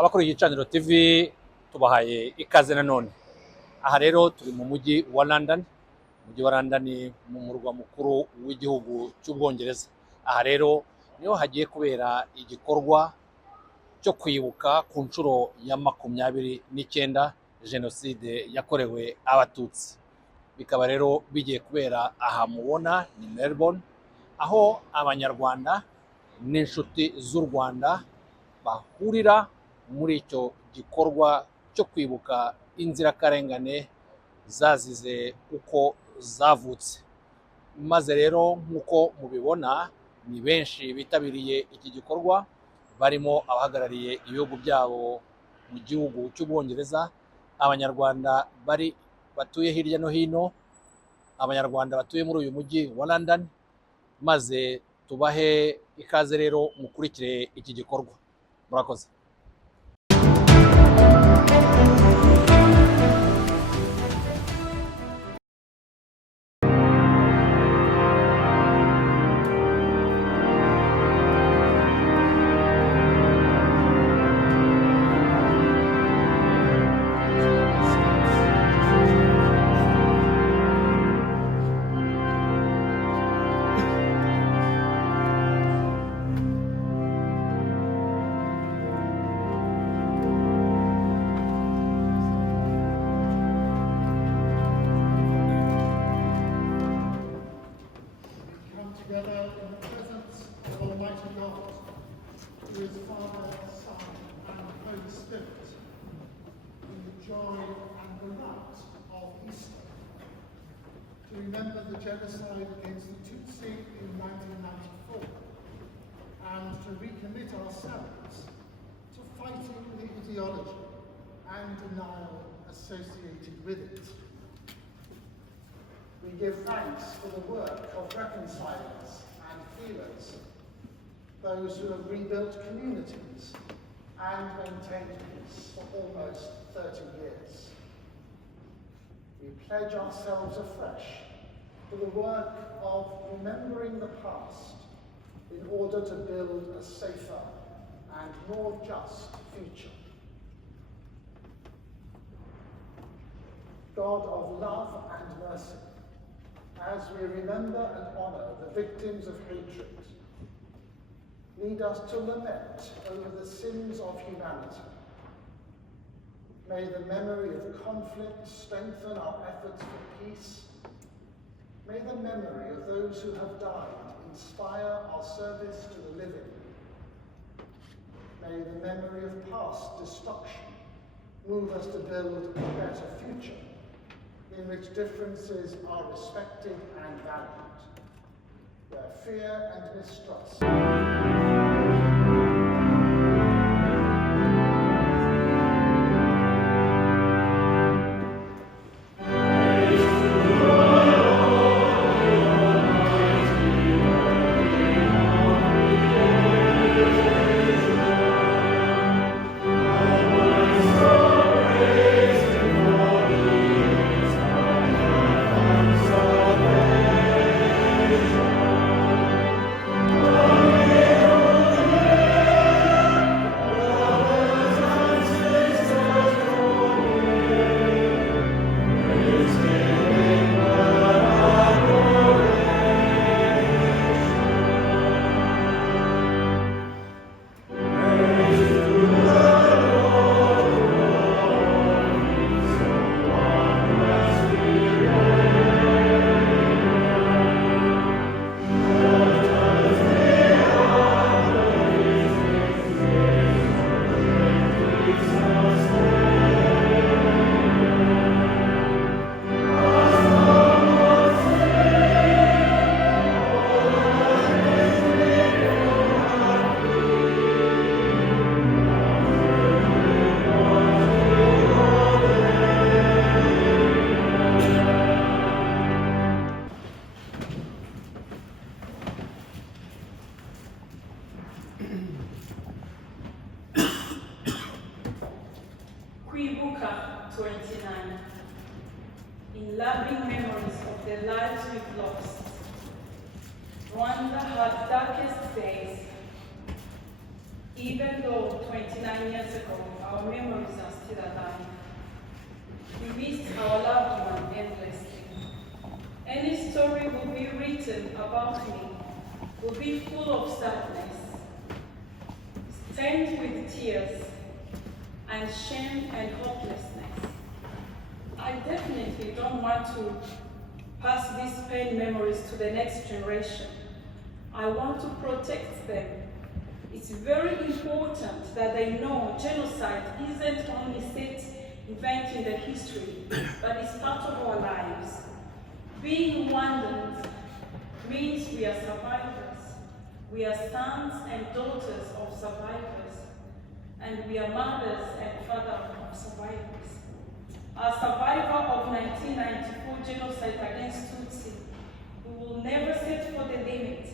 abakora igicaniro TV tubahaye ikaze nanone. Aha rero turi mu mujyi wa London. Umujyi wa London ni mu murwa mukuru w'igihugu cy'Ubwongereza. Aha rero niho hagiye kubera igikorwa cyo kwibuka ku nshuro ya 29 Genocide Yakorewe Abatutsi. Bikaba rero bigiye kubera aha mubona ni Melbourne, aho abanyarwanda n'inshuti z'u Rwanda bahurira muri icyo gikorwa cyo kwibuka inzirakarengane zazize uko zavutse. Maze rero nk'uko mubibona ni benshi bitabiriye iki gikorwa, barimo abahagarariye ibihugu byabo mu gihugu cy'Ubwongereza, abanyarwanda batuye hirya no hino, abanyarwanda batuye muri uyu mujyi wa London. Maze tubahe ikaze rero mukurikire iki gikorwa. Murakoze. To remember the genocide against the Tutsi in 1994 and to recommit ourselves to fighting the ideology and denial associated with it. We give thanks for the work of reconcilers and healers, those who have rebuilt communities and maintained peace for almost 30 years. We pledge ourselves afresh to the work of remembering the past in order to build a safer and more just future. God of love and mercy, as we remember and honor the victims of hatred, lead us to lament over the sins of humanity. May the memory of conflict strengthen our efforts for peace. May the memory of those who have died inspire our service to the living. May the memory of past destruction move us to build a better future in which differences are respected and valued, where fear and mistrust Kwibuka 29. In loving memories of the lives we've lost, Rwanda had darkest days. Even though 29 years ago, our memories are still alive. We missed our loved one endlessly. Any story will be written about me will be full of sadness, stained with tears, and shame and hopelessness. I definitely don't want to pass these pain memories to the next generation. I want to protect them. It's very important that they know genocide isn't only set event in the history, but it's part of our lives. Being Rwandans means we are survivors. We are sons and daughters of survivors, and we are mothers and fathers of survivors. As survivor of 1994 genocide against Tutsi, we will never set for the limit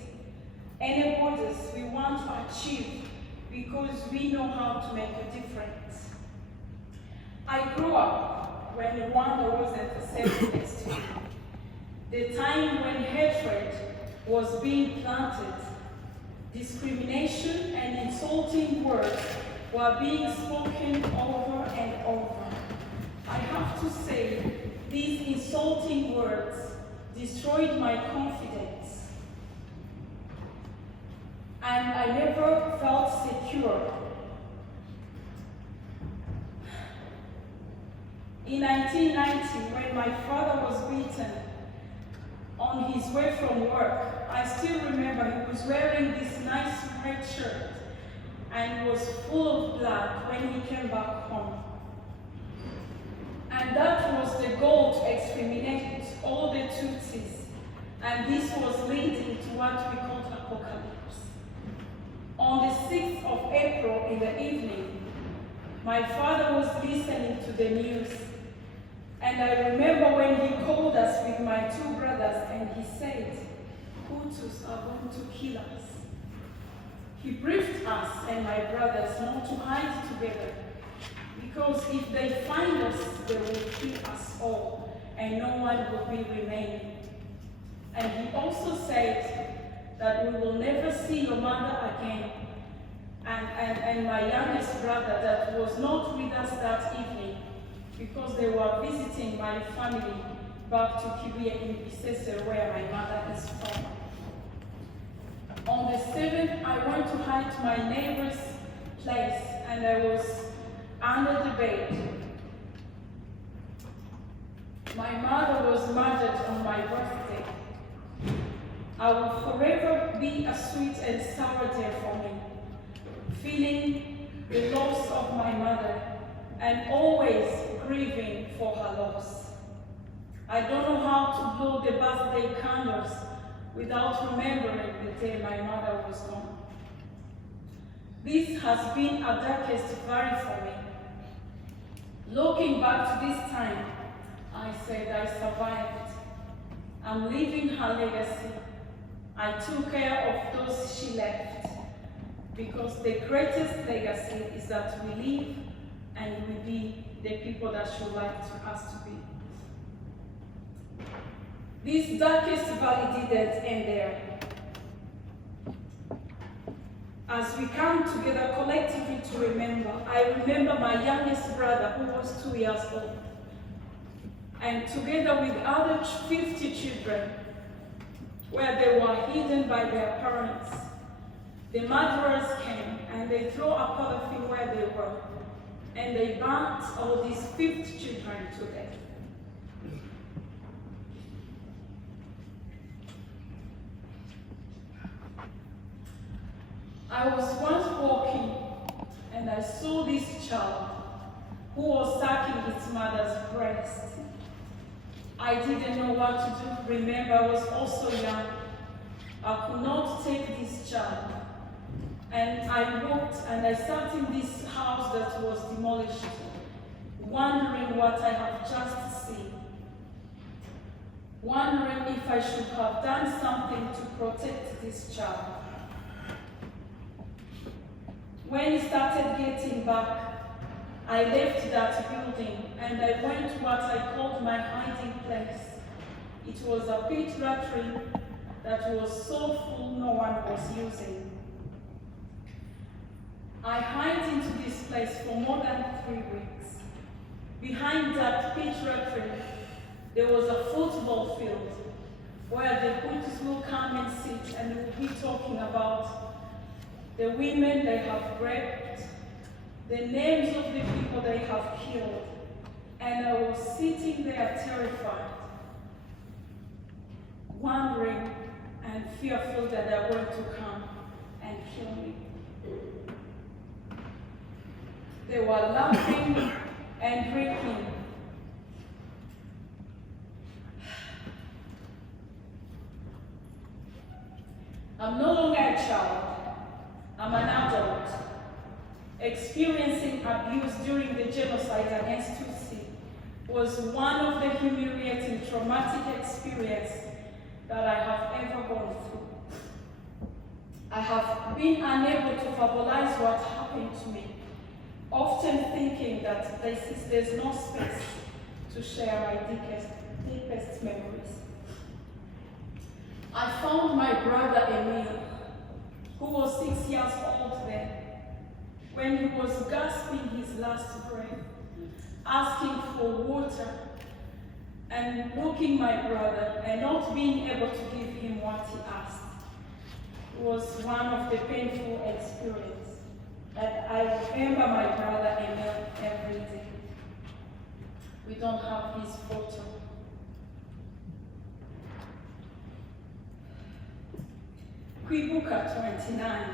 any borders we want to achieve because we know how to make a difference. I grew up when Rwanda wasn't the same place to me. The time when hatred was being planted, discrimination and insulting words were being spoken over and over. I have to say, these insulting words destroyed my confidence, and I never felt secure. In 1990, when my father was beaten on his way from work, I still remember he was wearing this nice red shirt and was full of blood when he came back home. And that was the goal to exterminate all the Tutsis, and this was leading to what we called apocalypse. On the 6th of April in the evening, my father was listening to the news, and I remember when he called us with my two brothers and he said, "Hutus are going to kill us." He briefed us and my brothers not to hide together, because if they find us, they will kill us all, and no one will be remaining. And he also said that we will never see your mother again, and my youngest brother that was not with us that evening, because they were visiting my family back to Kibuye in Bisese, where my mother is from. On the 7th, I went to hide to my neighbor's place, and I was under the bed. My mother was murdered on my birthday. I will forever be a sweet and sour day for me, feeling the loss of my mother and always grieving for her loss. I don't know how to blow the birthday candles without remembering the day my mother was gone. This has been a darkest valley for me. Looking back to this time, I said I survived. I'm leaving her legacy. I took care of those she left, because the greatest legacy is that we live and we be the people that she would like us to be. This darkest valley didn't end there. As we come together collectively to remember, I remember my youngest brother who was 2 years old. And together with other 50 children, where they were hidden by their parents, the murderers came and they threw a paraffin where they were, and they burnt all these 50 children to death. I was once walking and I saw this child who was sucking his mother's breast. I didn't know what to do. Remember, I was also young. I could not take this child. And I walked and I sat in this house that was demolished, wondering what I have just seen. Wondering if I should have done something to protect this child. When he started getting back, I left that building and I went to what I called my hiding place. It was a pit latrine that was so full no one was using. I hid into this place for more than 3 weeks. Behind that pitch referee, there was a football field where the Hutus will come and sit and will be talking about the women they have raped, the names of the people they have killed, and I was sitting there terrified, wondering and fearful that they were to come and kill me. They were laughing and drinking. I'm no longer a child. I'm an adult. Experiencing abuse during the genocide against Tutsi was one of the humiliating, traumatic experiences that I have ever gone through. I have been unable to verbalize what happened to me, often thinking that there's no space to share my deepest memories. I found my brother Emil, who was 6 years old then, when he was gasping his last breath, asking for water, and looking my brother and not being able to give him what he asked. It was one of the painful experiences that I remember my brother Emil every day. We don't have his photo. Kwibuka 29.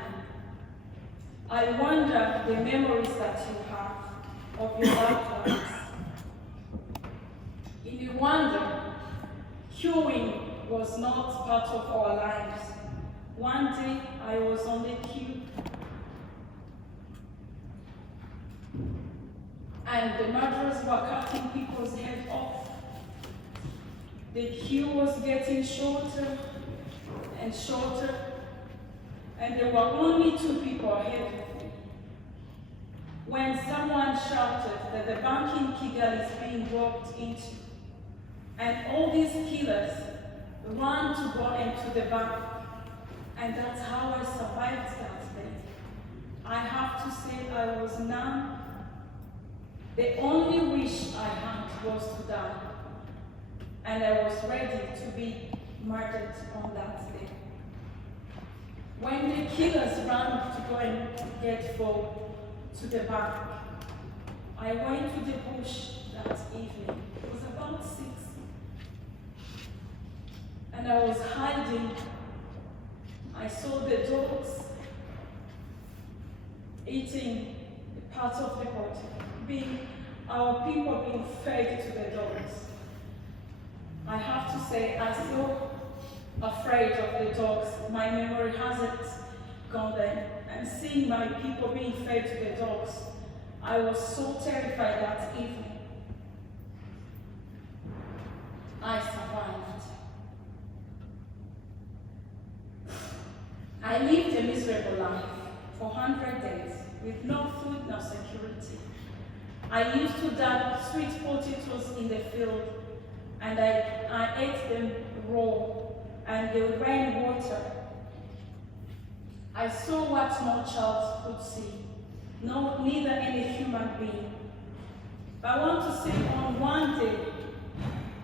I wonder the memories that you have of your loved ones. In Rwanda, queuing was not part of our lives. One day I was on the queue and the murderers were cutting people's heads off. The queue was getting shorter and shorter, and there were only 2 people ahead of me. When someone shouted that the bank in Kigali is being walked into, and all these killers ran to go into the bank, and that's how I survived that day. I have to say I was numb. The only wish I had was to die, and I was ready to be murdered on that day. When the killers ran to go and get to the bank, I went to the bush that evening. It was about 6. And I was hiding. I saw the dogs eating parts of the body, our people being fed to the dogs. I have to say, I'm still afraid of the dogs. My memory hasn't gone there. And seeing my people being fed to the dogs, I was so terrified that evening. I survived. I lived a miserable life for 100 days with no food, no security. I used to dab sweet potatoes in the field, and I ate them raw, and they rained water. I saw what no child could see, neither any human being. But I want to say on one day,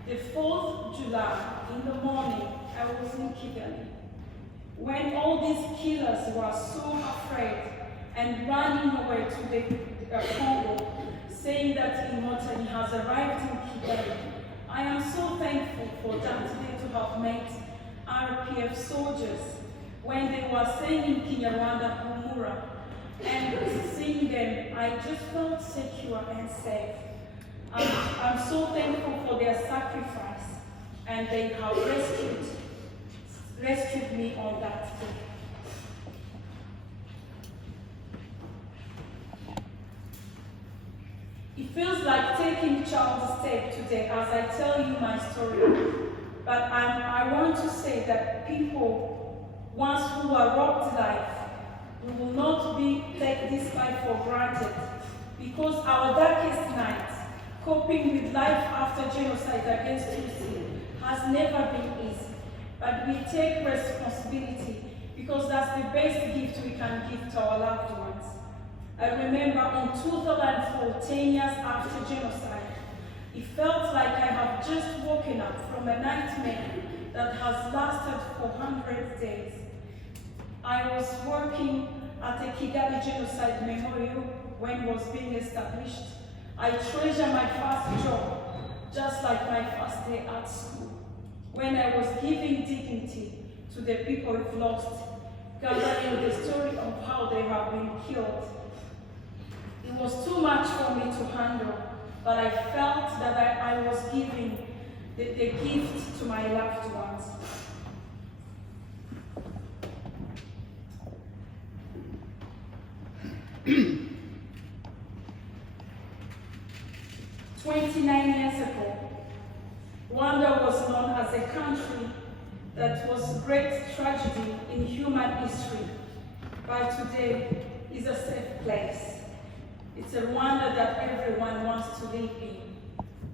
the 4th July, in the morning, I was in Kigali, when all these killers were so afraid and running away to the Congo, saying that Imotani has arrived in Kigali. I am so thankful for that day to have met RPF soldiers when they were saying in Kinyarwanda, Humura, and seeing them, I just felt secure and safe. I'm so thankful for their sacrifice, and they have rescued me on that day. It feels like taking child's step today as I tell you my story, but I want to say that people, once who are robbed life, we will not take this life for granted, because our darkest night, coping with life after genocide against Tutsi, has never been easy. But we take responsibility because that's the best gift we can give to our loved ones. I remember in 2004, 10 years after genocide, it felt like I have just woken up from a nightmare that has lasted for 100 days. I was working at a Kigali Genocide Memorial when it was being established. I treasure my first job, just like my first day at school, when I was giving dignity to the people we've lost, gathering the story of how they have been killed. It was too much for me to handle, but I felt that I was giving the gift to my loved ones. "29 years ago, Rwanda was known as a country that was a great tragedy in human history, but today is a safe place. It's a Rwanda that everyone wants to live in.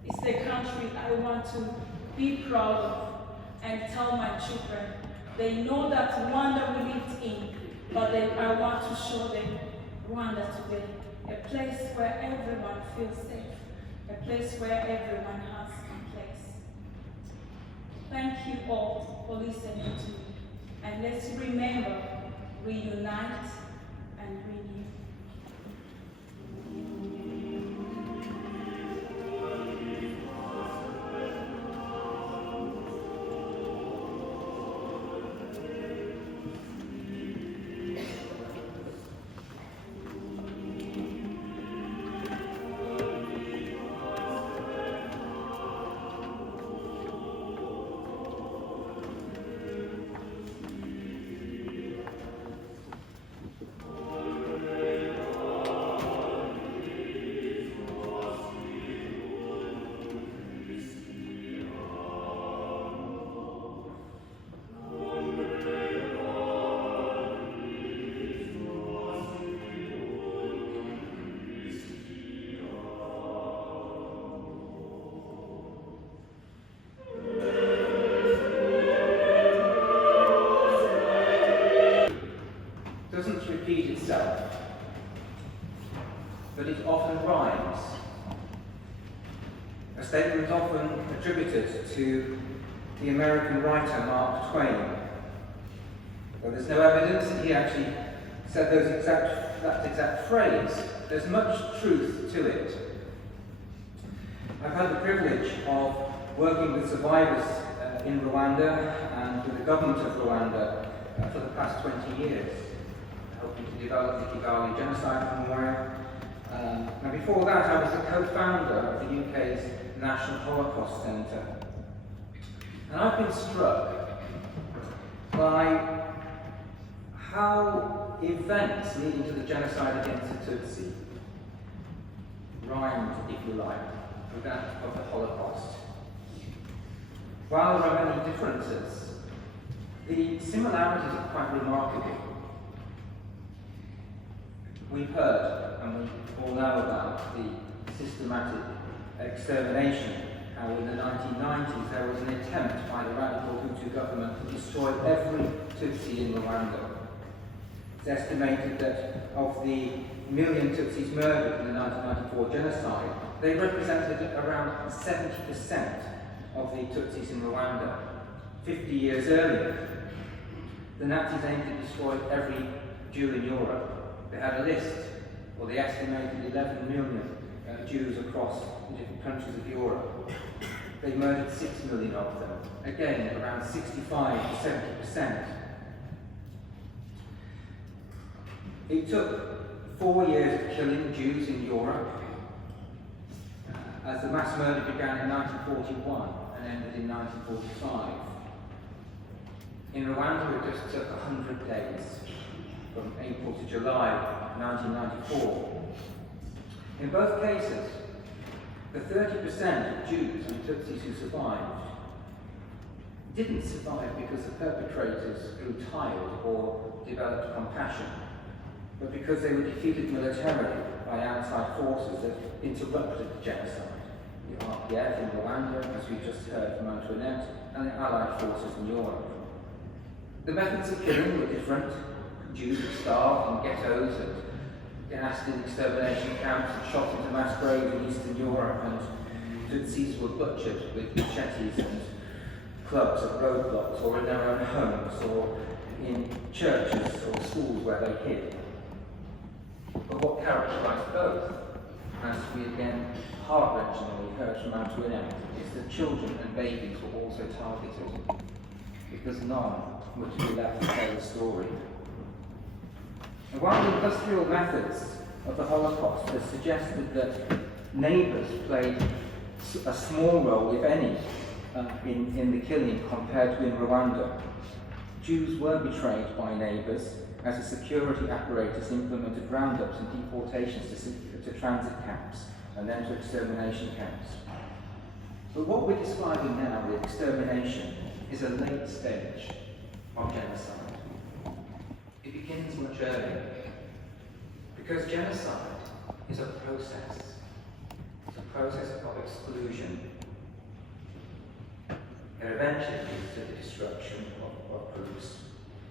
It's the country I want to be proud of and tell my children. They know that Rwanda we lived in, but I want to show them Rwanda today, a place where everyone feels safe, a place where everyone has a place." Thank you all for listening to me, and let's remember, reunite and renew. Doesn't repeat itself, but it often rhymes. A statement is often attributed to the American writer Mark Twain, though there's no evidence that he actually said that exact phrase. There's much truth to it. I've had the privilege of working with survivors in Rwanda and with the government of Rwanda for the past 20 years. Helping to develop the Kigali Genocide Memorial. Now before that, I was the co-founder of the UK's National Holocaust Centre. And I've been struck by how events leading to the genocide against the Tutsi rhymed, if you like, with that of the Holocaust. While there are many differences, the similarities are quite remarkable. We've heard, and we all know about the systematic extermination, how in the 1990s there was an attempt by the radical Hutu government to destroy every Tutsi in Rwanda. It's estimated that of the million Tutsis murdered in the 1994 genocide, they represented around 70% of the Tutsis in Rwanda. 50 years earlier, the Nazis aimed to destroy every Jew in Europe. They had a list, or they estimated 11 million Jews across the different countries of Europe. They murdered 6 million of them. Again, around 65 to 70%. It took 4 years of killing Jews in Europe, as the mass murder began in 1941 and ended in 1945. In Rwanda, it just took 100 days, from April to July 1994. In both cases, the 30% of Jews and Tutsis who survived didn't survive because the perpetrators grew tired or developed compassion, but because they were defeated militarily by outside forces that interrupted the genocide. The RPF in Rwanda, as we just heard from Antoinette, and the Allied forces in Europe. The methods of killing were different. Jews were starved in ghettos and gas in extermination camps and shot into mass graves in Eastern Europe, and Tutsis were butchered with machetes and clubs at roadblocks, or in their own homes, or in churches or schools where they hid. But what characterised both, as we again heart-wrenchingly heard from Antoinette, is that children and babies were also targeted, because none were to be left to tell the story. And while the industrial methods of the Holocaust have suggested that neighbours played a small role, if any, in the killing compared to in Rwanda, Jews were betrayed by neighbours as a security apparatus implemented roundups and deportations to transit camps and then to extermination camps. But what we're describing now with extermination is a late stage of genocide. It begins much earlier, because genocide is a process. It's a process of exclusion. It eventually leads to the destruction of groups.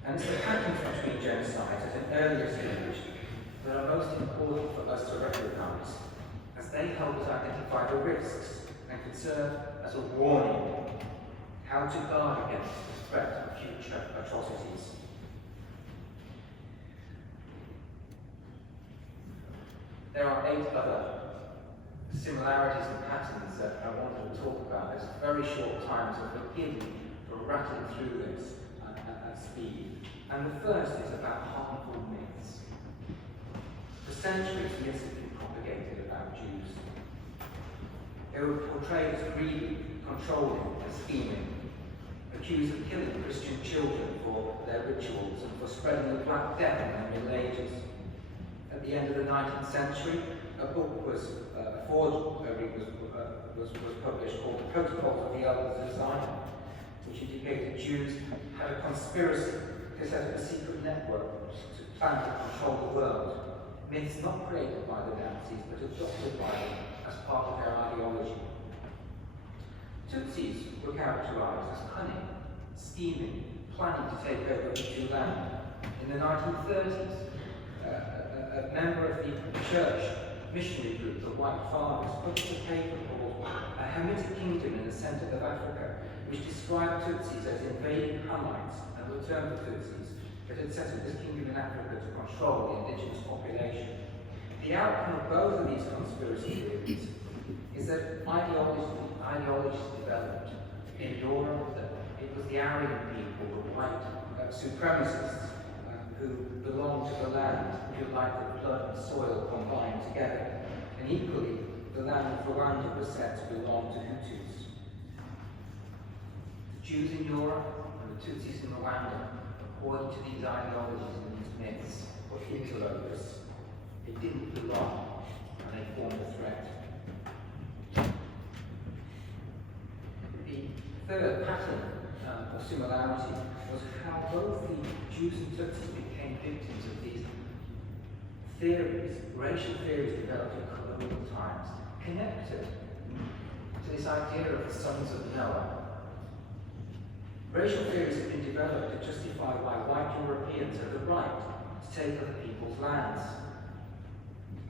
And it's the patterns between genocides at an earlier stage that are most important for us to recognise, as they help us identify the risks and can serve as a warning how to guard against the threat of future atrocities. There are 8 other similarities and patterns that I wanted to talk about. There's very short time, so forgive me for rattling through this at speed. And the first is about harmful myths. For centuries, myths have been propagated about Jews. They were portrayed as greedy, controlling, and scheming, accused of killing Christian children for their rituals and for spreading the Black Death in their Middle Ages. At the end of the 19th century, a book was published called The Protocols of the Elders of Zion, which indicated Jews had a conspiracy to set up a secret network to plan to control the world. Myths not created by the Nazis, but adopted by them as part of their ideology. Tutsis were characterized as cunning, scheming, planning to take over Mujyi land. In the 1930s, a member of the church missionary group, the White Fathers, published a paper called A Hamitic Kingdom in the Centre of Africa, which described Tutsis as invading Hamites and returned the Tutsis that had set up this kingdom in Africa to control the indigenous population. The outcome of both of these conspiracy theories is that ideologies developed in Europe, that it was the Aryan people, the white supremacists, who belonged to the land, who like the blood and soil combined together. And equally, the land of Rwanda was said to belong to Hutus. The Jews in Europe and the Tutsis in Rwanda, according to these ideologies and these myths, were interlopers. They didn't belong, and they formed a threat. The third pattern of similarity was how both the Jews and Tutsis became victims of these theories, racial theories developed in colonial times, connected to this idea of the sons of Noah. Racial theories have been developed to justify why white Europeans have the right to take other people's lands.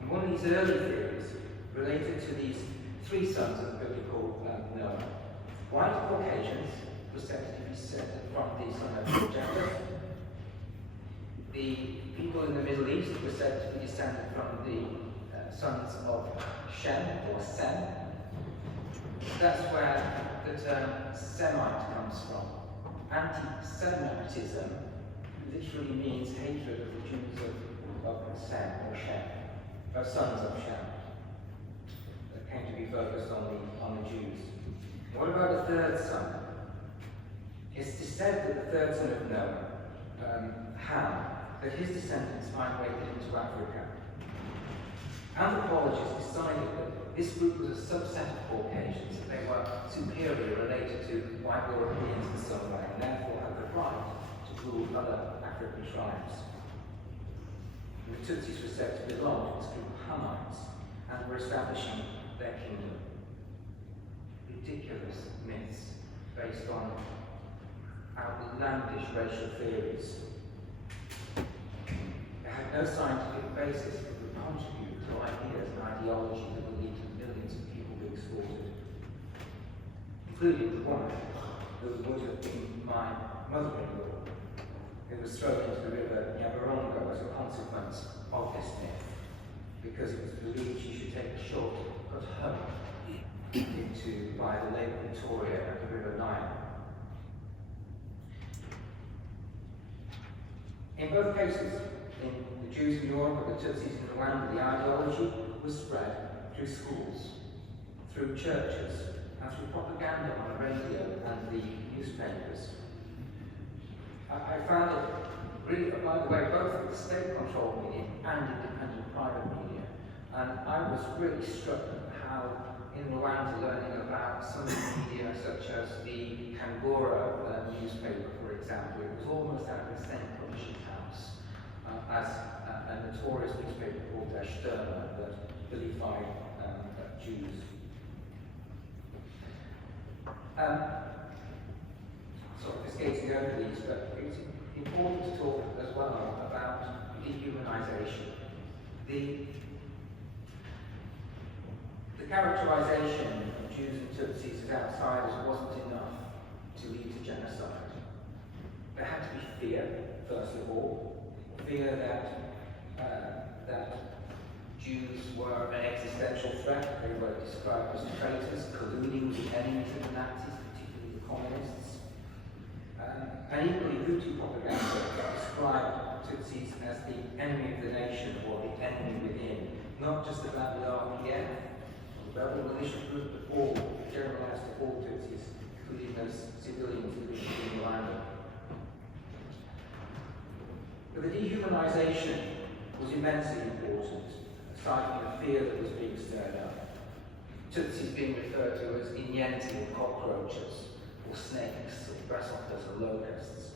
And one of these early theories related to these 3 sons of the biblical Noah. White Caucasians were said to be descended from the son of Japheth. The people in the Middle East were said to be descended from the sons of Shem or Sem. That's where the term Semite comes from. Anti-Semitism literally means hatred of the Jews of Sem or Shem, sons of Shem. That came to be focused on the Jews. What about the third son? It's said that the third son of Noah, Ham, that his descendants migrated into Africa. Anthropologists decided that this group was a subset of Caucasians, that they were superior related to white Europeans in some way, and therefore had the right to rule other African tribes. And the Tutsis were said to belong to this group of Hamites, and were establishing their kingdom. Ridiculous myths based on outlandish racial theories. They had no scientific basis for the contribute to ideas and ideology that will lead to millions of people being slaughtered, including the woman who would have been my mother-in-law, who was thrown into the river Nyabarongo as a consequence of this myth, because it was believed she should take a shortcut home by the Lake Victoria and the River Nile. In both cases, in the Jews in Europe and the Tutsis in Rwanda, the ideology was spread through schools, through churches, and through propaganda on the radio and the newspapers. I found it really, by the way, both the state-controlled media and independent private media, and I was really struck at how in Rwanda learning about some of the media such as the Kangura newspaper, for example, it was almost out of the same publishing house as a notorious newspaper called Der Stürmer that vilified Jews. Sort of escaping over these, but it's important to talk as well about dehumanization. The characterization of Jews and Tutsis as outsiders wasn't enough to lead to genocide. There had to be fear, first of all, fear that Jews were an existential threat. They were described as traitors, colluding with the enemies of the Nazis, particularly the communists. And equally, Hutu propaganda described Tutsis as the enemy of the nation or the enemy within, not just about the RPF, but the militia group that all generalized to all Tutsis, including those civilians living in Rwanda. But the dehumanization was immensely important, aside from the fear that was being stirred up. Tutsis being referred to as inyenti or cockroaches, or snakes, or grasshoppers, or locusts.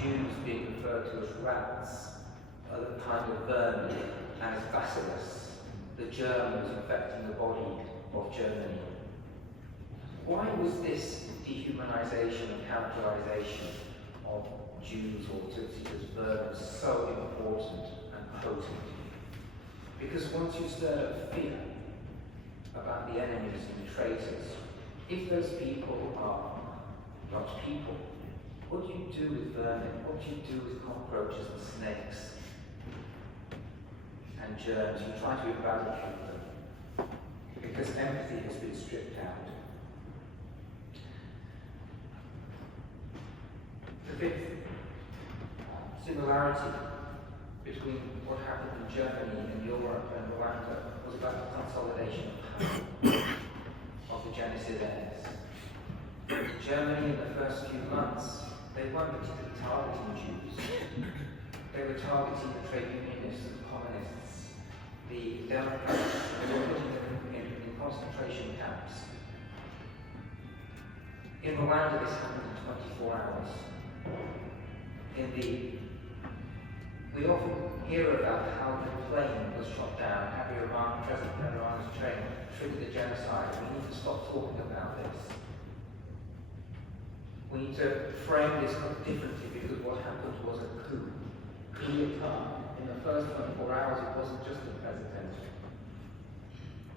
Jews being referred to as rats, other kind of vermin, and as bacillus, the germ that was infecting the body of Germany. Why was this dehumanization and characterization of Jews or Tutsis as vermin so important and potent? Because once you stir up fear about the enemies and the traitors, if those people are not people, what do you do with vermin? What do you do with cockroaches and snakes and germs? You try to eradicate them because empathy has been stripped out. The fifth similarity between what happened in Germany and Europe and Rwanda was about the consolidation of the genocidaires. In Germany, in the first few months, they weren't particularly targeting Jews. They were targeting the trade unionists and the communists, the Democrats. They were putting them in concentration camps. In Rwanda, this happened in 24 hours. We often hear about how the plane was shot down, how President Habyarimana's train triggered the genocide. We need to stop talking about this. We need to frame this differently because what happened was a coup d'etat. In the first 24 hours, it wasn't just the president,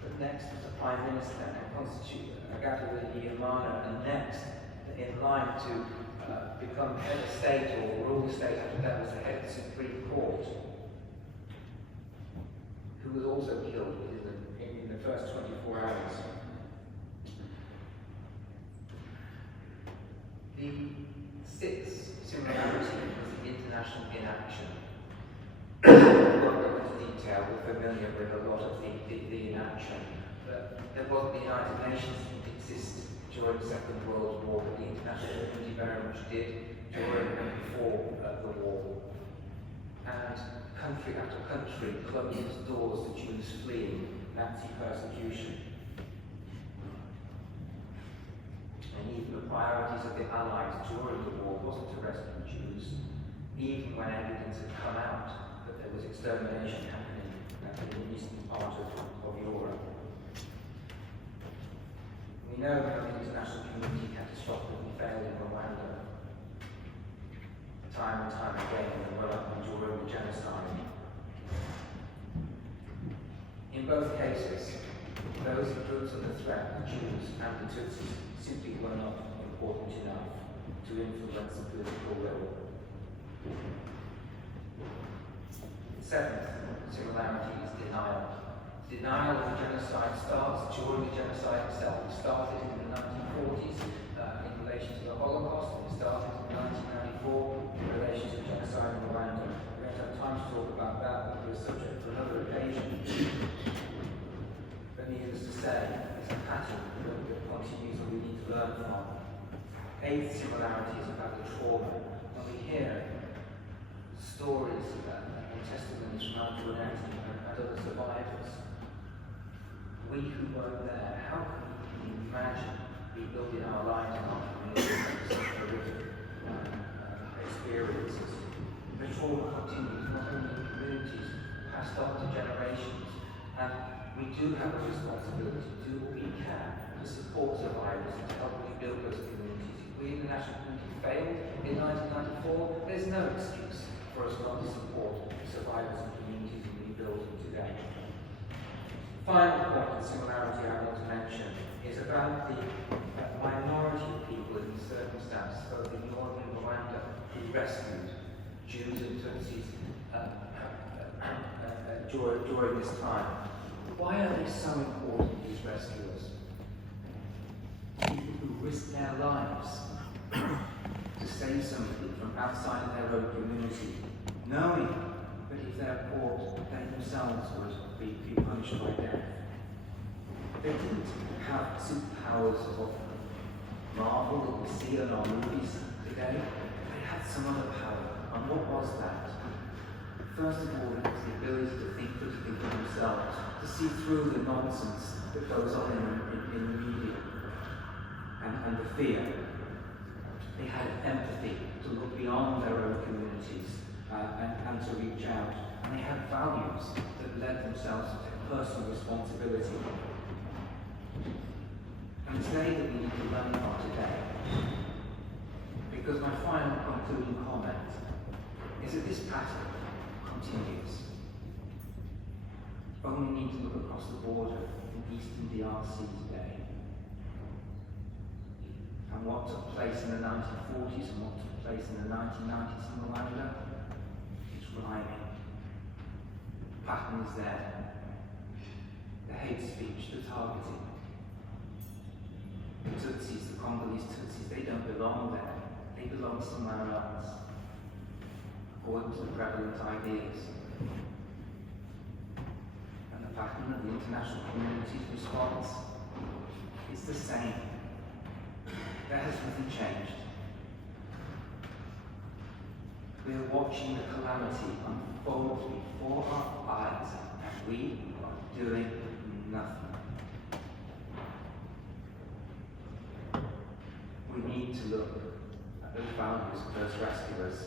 but next was the prime minister and Habyarimana, and next in line to become head of state or rule the state after that was the head of the Supreme Court, who was also killed in the first 24 hours. The sixth similarity was the international inaction. I won't go into detail, we're familiar with a lot of the inaction, but there wasn't the United Nations that existed during the Second World War, but the international community very much did during and before the war. And country after country closed its doors to Jews fleeing Nazi persecution. And even the priorities of the Allies during the war wasn't to rescue Jews, even when evidence had come out that there was extermination happening in the eastern part of Europe. We know how the international community catastrophically failed in Rwanda, time and time again, in the run-up and during the genocide. In both cases, those groups under threat, the Jews and the Tutsis, simply were not important enough to influence the political will. Seventh similarity is denial. Denial of the genocide starts during the genocide itself. It started in the 1940s in relation to the Holocaust, and it started in 1994 in relation to genocide in Rwanda. We don't have time to talk about that, but it is subject for another occasion. But needless to say, it's a pattern that continues and we need to learn from. Eighth similarity is about the trauma. When we hear stories and testimonies from Antoinette and other survivors, we who weren't there, how can we imagine rebuilding our lives and our communities after such horrific experiences? The trauma continues not only in communities, passed on to generations, and we do have a responsibility to do what we can to support survivors and to help rebuild those communities. If we, the national community, failed in 1994, there's no excuse for us not to support survivors and communities in rebuilding today. Final point of similarity I want to mention is about the minority of people in these circumstances, both in northern Rwanda, who rescued Jews and Tutsis during this time. Why are they so important, these rescuers? People who risk their lives to save somebody from outside their own community, knowing that if they're caught, they themselves would be punished by death. They didn't have superpowers of Marvel that we see in our movies today. They had some other power. And what was that? First of all, it was the ability to think critically for themselves, to see through the nonsense that goes on in the media and the fear. They had empathy to look beyond their own communities and to reach out. And they had values that led themselves to take personal responsibility. And it's they that we need to learn from today. Because my final concluding comment is that this pattern continues. Only need to look across the border in eastern DRC today. And what took place in the 1940s and what took place in the 1990s in Rwanda is rhyming. The pattern is there. The hate speech, the targeting. The Tutsis, the Congolese Tutsis, they don't belong there. They belong somewhere else, according to the prevalent ideas. And the pattern of the international community's response is the same. There has nothing changed. We are watching the calamity unfold before our eyes, and we are doing nothing. We need to look at those values of those rescuers.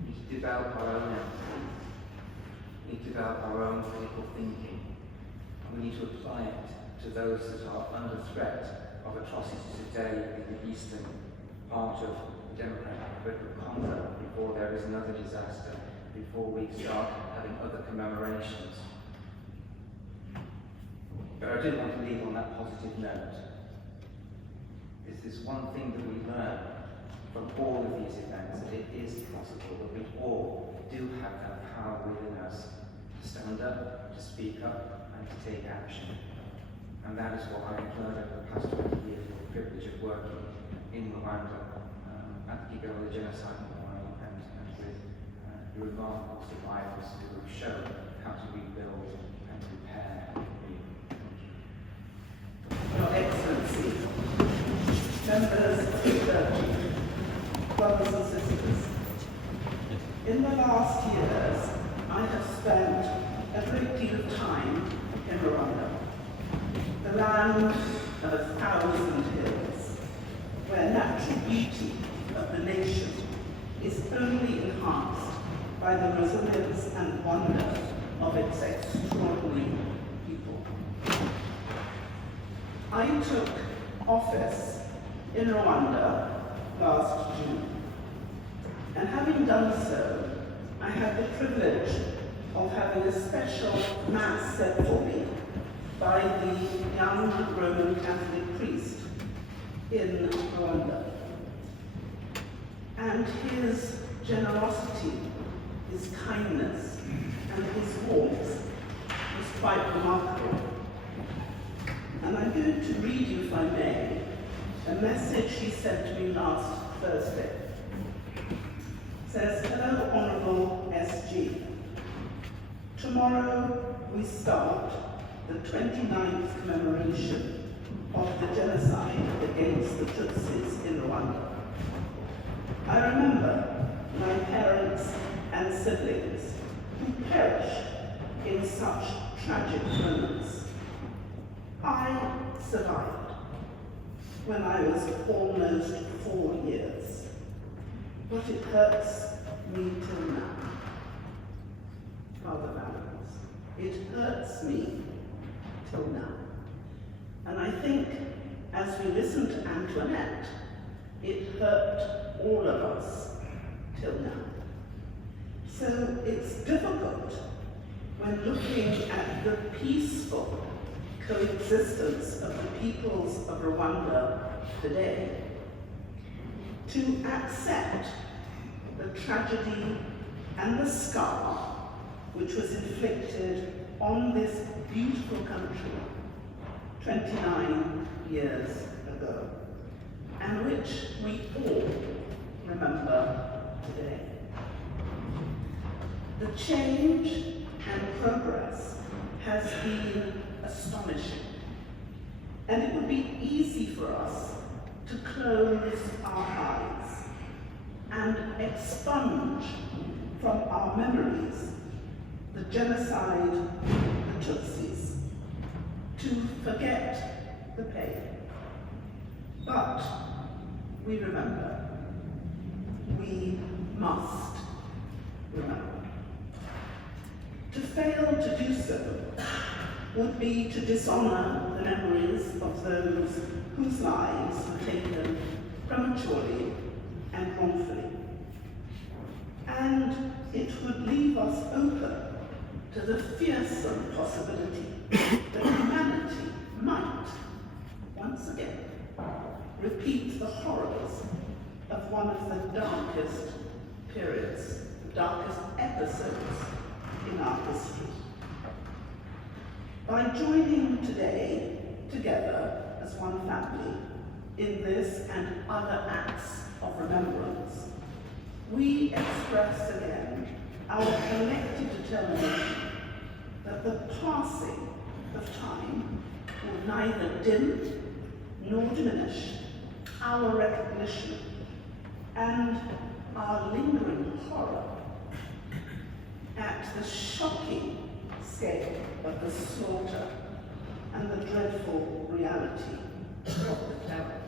We need to develop our own empathy. We need to develop our own critical thinking. And we need to apply it to those that are under threat of atrocities today in the eastern part of the Democratic Republic of Congo, before there is another disaster, before we start having other commemorations. But I did want to leave on that positive note. This is one thing that we learn from all of these events, that it is possible, that we all do have that power within us to stand up, to speak up, and to take action. And that is what I have learned over the past 20 years with the privilege of working in Rwanda, at the Kwibuka Genocide Memorial, and with remarkable survivors who have shown how to rebuild and repair. Your Excellency, members of the clergy, brothers and sisters, in the last years, I have spent a great deal of time in Rwanda, the land of 1,000 hills, where natural beauty of the nation is only enhanced by the resilience and wonder of its extraordinary people. I took office in Rwanda last June, and having done so, I had the privilege of having a special mass said for me by the young Roman Catholic priest in Rwanda. And his generosity, his kindness, and his warmth was quite remarkable. And I'm going to read you, if I may, a message he sent to me last Thursday. It says, "Hello, Honourable SG. Tomorrow we start the 29th commemoration of the genocide against the Tutsis in Rwanda. I remember my parents and siblings who perished in such tragic moments. I survived when I was almost 4 years, but it hurts me till now. Father Valens, it hurts me till now. And I think as we listen to Antoinette, it hurt all of us till now. So it's difficult when looking at the peaceful coexistence of the peoples of Rwanda today to accept the tragedy and the scar which was inflicted on this beautiful country 29 years ago, and which we all remember today. The change and progress has been astonishing, and it would be easy for us to close our eyes and expunge from our memories the genocide of the Tutsis, to forget the pain. But we remember. We must remember. To fail to do so would be to dishonor the memories of those whose lives were taken prematurely and wrongfully. And it would leave us open to the fearsome possibility that humanity might, once again, repeat the horrors of one of the darkest periods, the darkest episodes in our history. By joining today together as one family in this and other acts of remembrance, we express again our collective determination that the passing of time will neither dim nor diminish our recognition and our lingering horror at the shocking scale of the slaughter and the dreadful reality of the terror.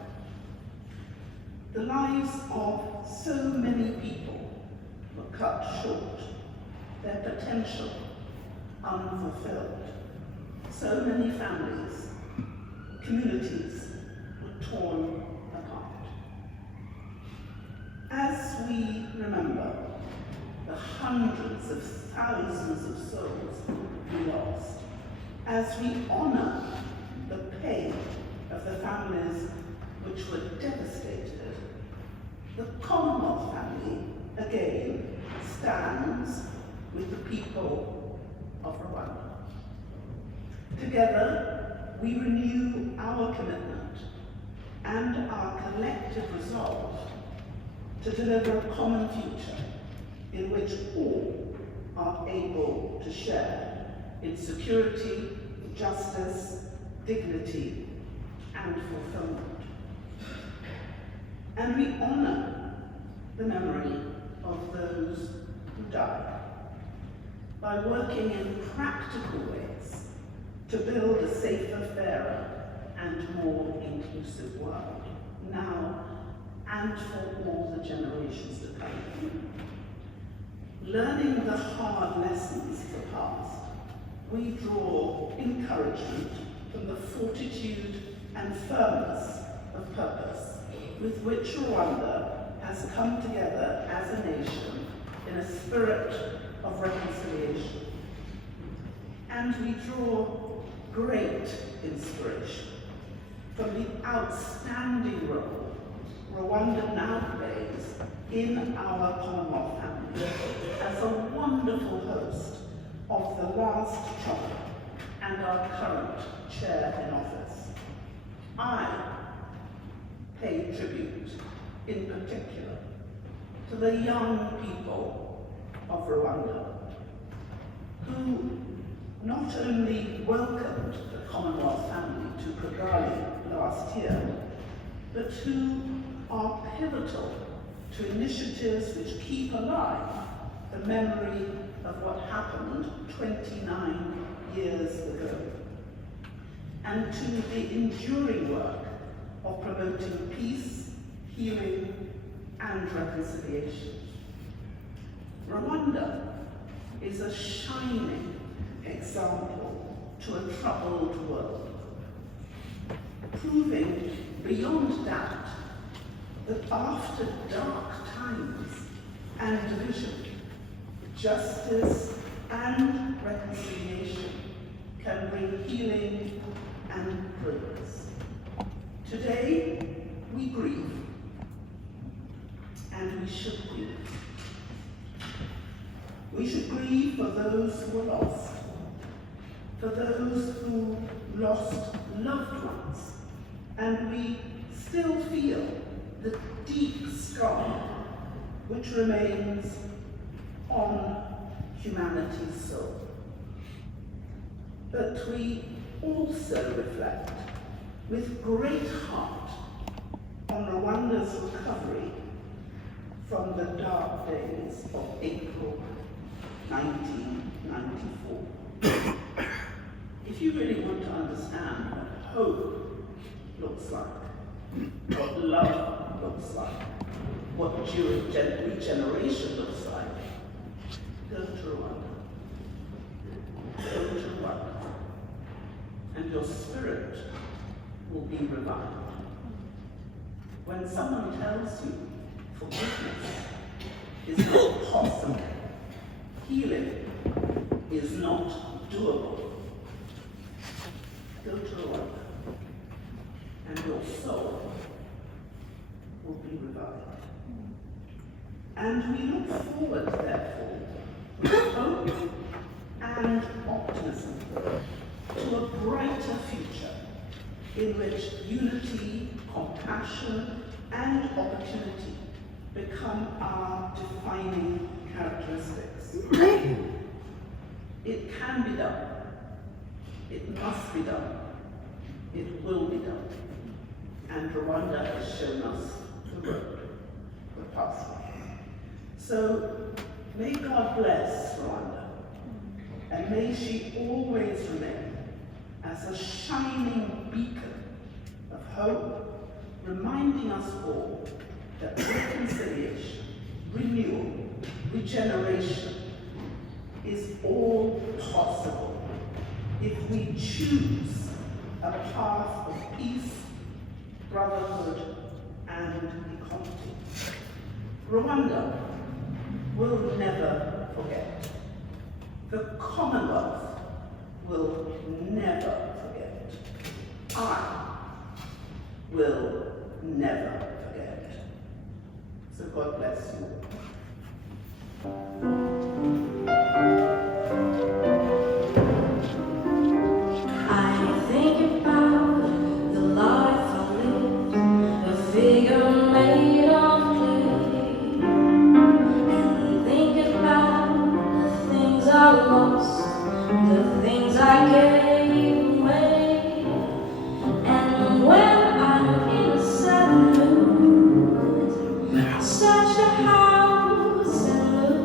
The lives of so many people were cut short, their potential unfulfilled. So many families, communities were torn apart. As we remember the hundreds of thousands of souls we lost, as we honor the pain of the families which were devastated, the Commonwealth family again stands with the people of Rwanda. Together, we renew our commitment and our collective resolve to deliver a common future in which all are able to share in security, justice, dignity, and fulfillment. And we honor the memory of those who died by working in practical ways to build a safer, fairer, and more inclusive world, now and for all the generations to come. Learning the hard lessons of the past, we draw encouragement from the fortitude and firmness of purpose with which Rwanda has come together as a nation in a spirit of reconciliation. and we draw great inspiration from the outstanding role Rwanda now plays in our Commonwealth family as a wonderful host of the last chapter and our current chair in office. I pay tribute in particular to the young people of Rwanda who not only welcomed the Commonwealth family to Kigali last year, but who are pivotal to initiatives which keep alive the memory of what happened 29 years ago, and to the enduring work of promoting peace, healing, and reconciliation. Rwanda is a shining example to a troubled world, proving beyond doubt that after dark times and division, justice and reconciliation can bring healing and progress. Today, we grieve, and we should grieve. We should grieve for those who are lost, for those who lost loved ones, and we still feel the deep scar which remains on humanity's soul. But we also reflect with great heart on Rwanda's recovery from the dark days of April 1994. If you really want to understand what hope looks like, what love looks like, what regeneration looks like, go to Rwanda. Go to Rwanda. And your spirit will be revived. When someone tells you forgiveness is not possible, healing is not doable, go to Rwanda, and your soul will be revived. And we look forward, therefore, with hope and optimism to a brighter future in which unity, compassion, and opportunity become our defining characteristics. It can be done. It must be done. It will be done. And Rwanda has shown us the road, the pathway. So may God bless Rwanda, and may she always remain as a shining beacon of hope, reminding us all that reconciliation, renewal, regeneration is all possible if we choose a path of peace, brotherhood, and equality. Rwanda will never forget. The Commonwealth will never forget. I will never forget. So God bless you. I think about the life I lived, a figure made of clay, and think about the things I lost, the things I gave away. And when I'm in a sad mood, I search the house and look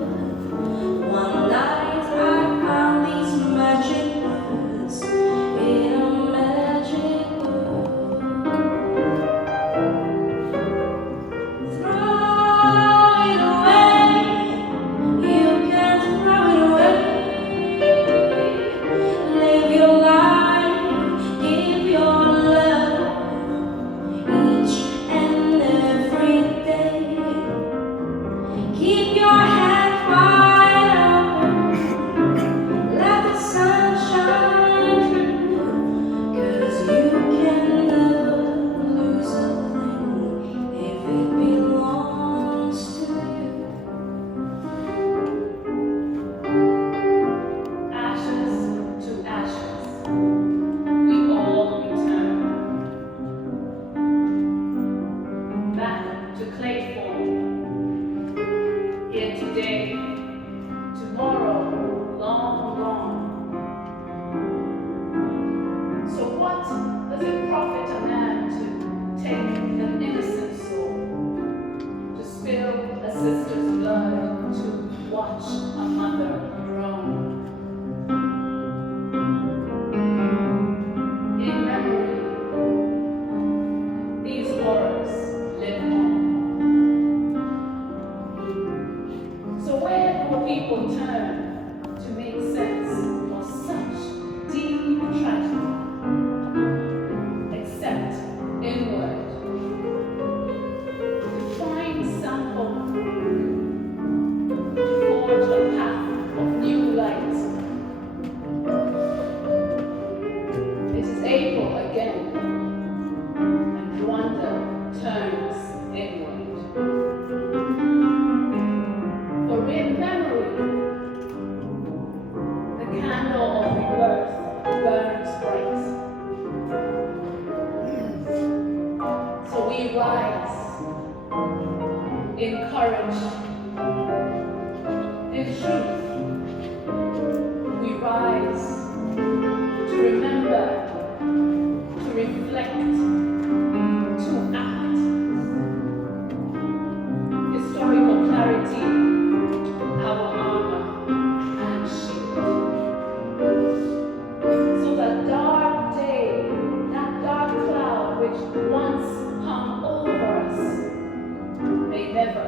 courage and truth, we rise to remember, to reflect, to act. Historical clarity, our armor and shield. So the dark day, that dark cloud which once hung over us, may never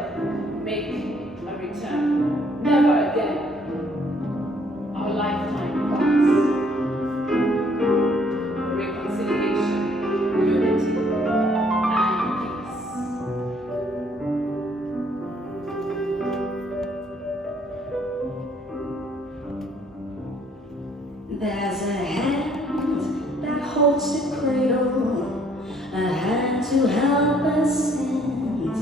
make a return. Never again. Our lifetime cries for reconciliation, unity, and peace. There's a hand that holds the cradle, a hand to help us end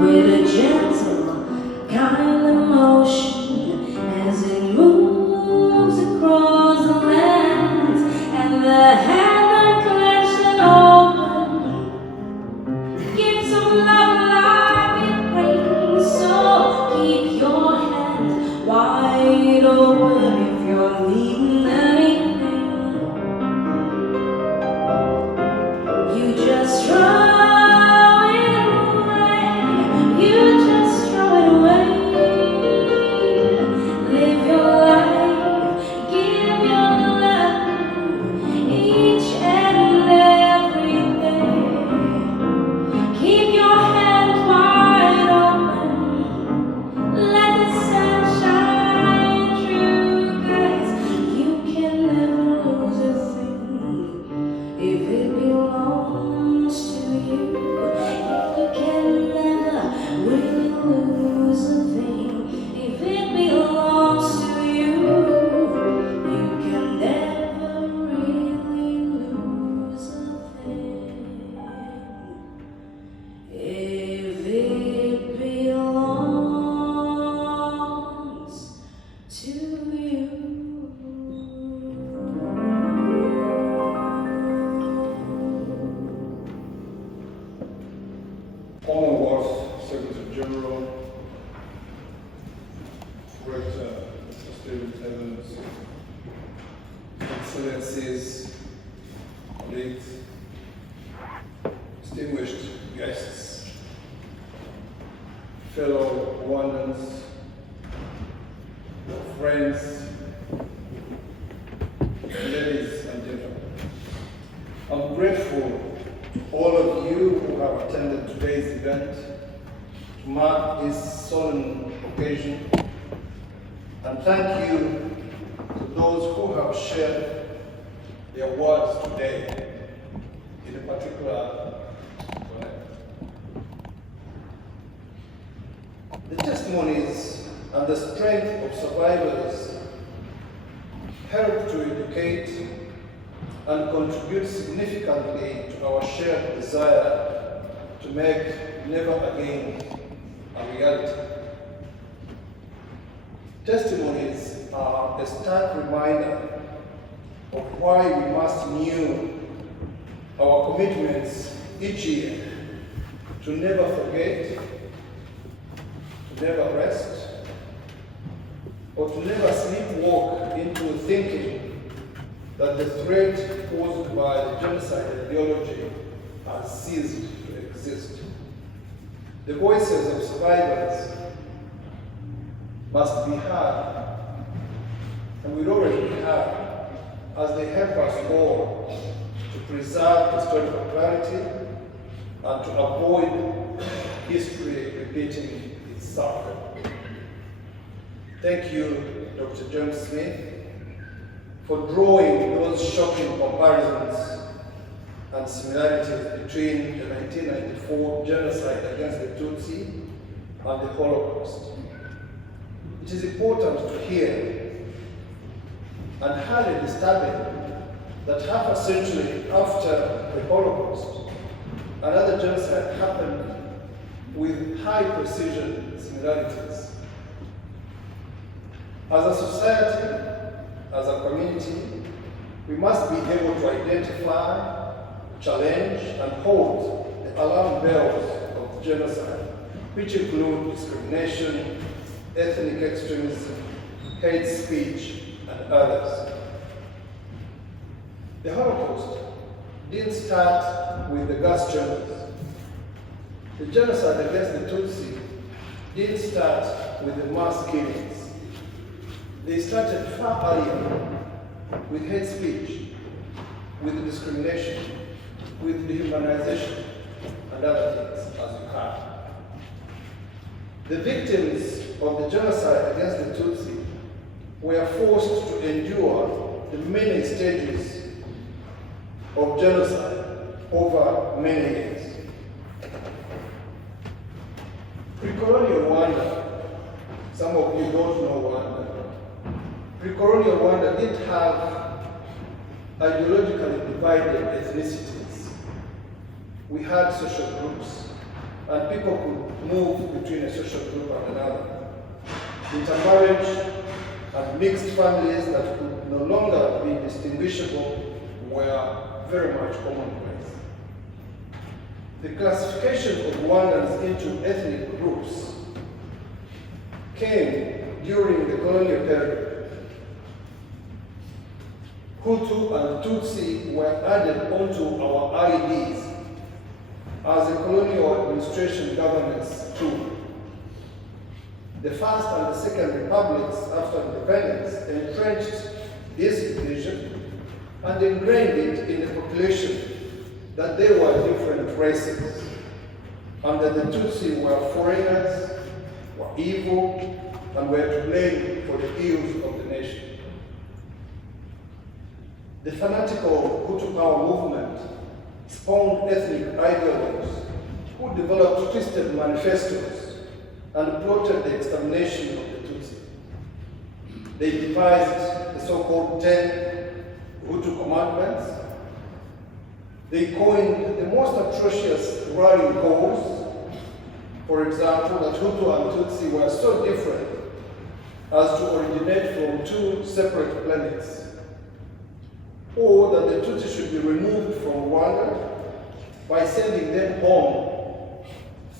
with a gentle, kind emotion as it moves across the land, and the hand that clenched and open gives of love life it brings. So keep your hand wide open if you're needing anything. You just throw it away. You just throw it away. Live your life, give your love each and every day. Keep your hands wide open. Let the sun shine through, guys. You can never lose a thing if it belongs to you. You can never really lose a thing if it belongs to you. You can never really lose a thing if it belongs to you. Commonwealth Secretary General, Great Stephen Evans, Excellencies, colleagues, distinguished guests, fellow Rwandans, friends, ladies and gentlemen. I'm grateful to all of you who have attended today's event to mark this solemn occasion, and thank you to those who have shared their words today, in particular. The testimonies and the strength of survivors help to educate and contribute significantly to our shared desire to make never again a reality. Testimonies are a stark reminder of why we must renew our commitments each year to never forget, to never rest, or to never sleepwalk into thinking that the threat posed by the genocide ideology has ceased to exist. The voices of survivors must be heard, and we'd already be heard, as they help us all to preserve historical clarity and to avoid history repeating itself. Thank you, Dr. John Smith, for drawing those shocking comparisons and similarities between the 1994 genocide against the Tutsi and the Holocaust. It is important to hear and highly disturbing that half a century after the Holocaust, another genocide happened with high precision similarities. As a society, as a community, we must be able to identify, challenge, and hold the alarm bells of genocide which include discrimination, ethnic extremism, hate speech, and others. The Holocaust didn't start with the gas chambers. The genocide against the Tutsi didn't start with the mass killings. They started far earlier with hate speech, with discrimination, with dehumanization, and other things, as you heard. The victims of the genocide against the Tutsi were forced to endure the many stages of genocide over many years. Pre-colonial Rwanda, some of you don't know Rwanda. Pre-colonial Rwanda didn't have ideologically divided ethnicities. We had social groups, and people could move between a social group and another. Intermarriage and mixed families that could no longer be distinguishable were very much commonplace. The classification of Rwandans into ethnic groups came during the colonial period. Hutu and Tutsi were added onto our IDs as a colonial administration governance tool. The First and the Second Republics after independence entrenched this division and ingrained it in the population that they were different races, and that the Tutsi were foreigners, were evil, and were to blame for the ills of the nation. The fanatical Hutu power movement spawned ethnic ideologues who developed twisted manifestos and plotted the extermination of the Tutsi. They devised the so-called 10 Hutu commandments. They coined the most atrocious rallying calls. For example, that Hutu and Tutsi were so different as to originate from two separate planets, or that the Tutsi should be removed from Rwanda by sending them home